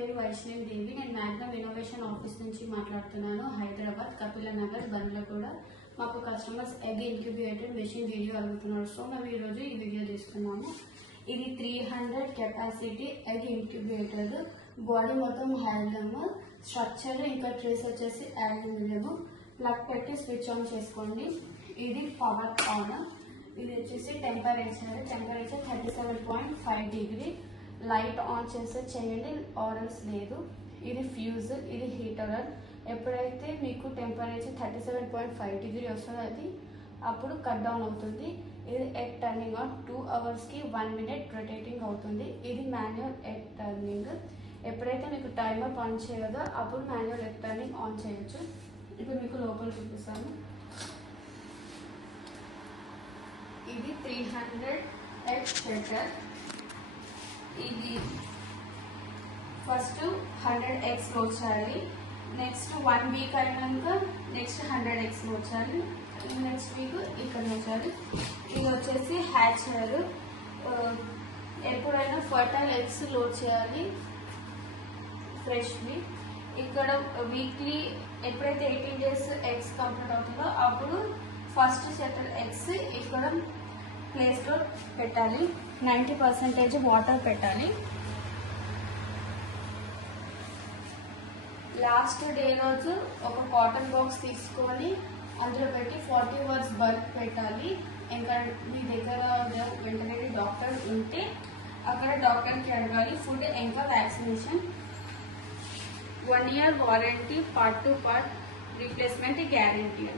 పేరు వైష్ణవి దేవి. నేను Magnum innovation office నుంచి మాట్లాడుతున్నాను. హైదరాబాద్ కపిల నగర్ బండ్లగూడ. మాకు customers egg incubator machine video అడుగుతున్నారు. సో మేము ఈరోజు ఈ వీడియో తీసుకున్నాము. ఇది 300 కెపాసిటీ ఎగ్ ఇంక్యుబేటర్. బాడీ మొత్తం అల్యూమినియం, స్ట్రక్చర్ ఇంకా ట్రేస్ వచ్చేసి అల్యూమినియం. ప్లగ్ పెట్టి స్విచ్ ఆన్ చేసుకోండి. ఇది పవర్ ఆన్. ఇది వచ్చేసి టెంపరేచర్ 37.5 డిగ్రీ. లైట్ ఆన్ చేస్తే చేయండి, ఆరెంజ్ లేదు. ఇది ఫ్యూజ్, ఇది హీటర్. ఎప్పుడైతే మీకు టెంపరేచర్ 37.5 డిగ్రీ వస్తుందో అది అప్పుడు కట్ డౌన్ అవుతుంది. ఇది ఎగ్ టర్నింగ్ ఆన్ 2 అవర్స్కి 1 మినిట్ రొటేటింగ్ అవుతుంది. ఇది మాన్యువల్ ఎగ్ టర్నింగ్. ఎప్పుడైతే మీకు టైమర్ ఆన్ చేయదో అప్పుడు మాన్యువల్ ఎగ్ టర్నింగ్ ఆన్ చేయొచ్చు. ఇప్పుడు మీకు లోపల చూపిస్తాను. ఇది 300 ఎగ్ సెటర్. ఇది ఫస్ట్ 100 ఎగ్స్ లోడ్ చేయాలి. నెక్స్ట్ 1 వీక్ అయినాక నెక్స్ట్ 100 ఎగ్స్ లోడ్ చేయాలి. నెక్స్ట్ వీక్ ఇక్కడ లోడ్ చేయాలి. ఇది వచ్చేసి హ్యాచర్. ఎప్పుడైనా ఫర్టైల్ ఎగ్స్ లోడ్ చేయాలి ఫ్రెష్వి. ఇక్కడ వీక్లీ ఎప్పుడైతే 18 డేస్ ఎగ్స్ కంప్లీట్ అవుతుందో అప్పుడు ఫస్ట్ సెటర్ ఎగ్స్ ఇక్కడ ప్లేస్లో పెట్టాలి. 90% వాటర్ పెట్టాలి. లాస్ట్ డే రోజు ఒక కాటన్ బాక్స్ తీసుకొని అందులో పెట్టి 40 అవర్స్ బర్త్ పెట్టాలి. ఇంకా మీ దగ్గర వెంటనే డాక్టర్ ఉంటే అక్కడ డాక్టర్కి అడగాలి. ఫుడ్ ఇంకా vaccination. 1 year warranty, part to part replacement guarantee.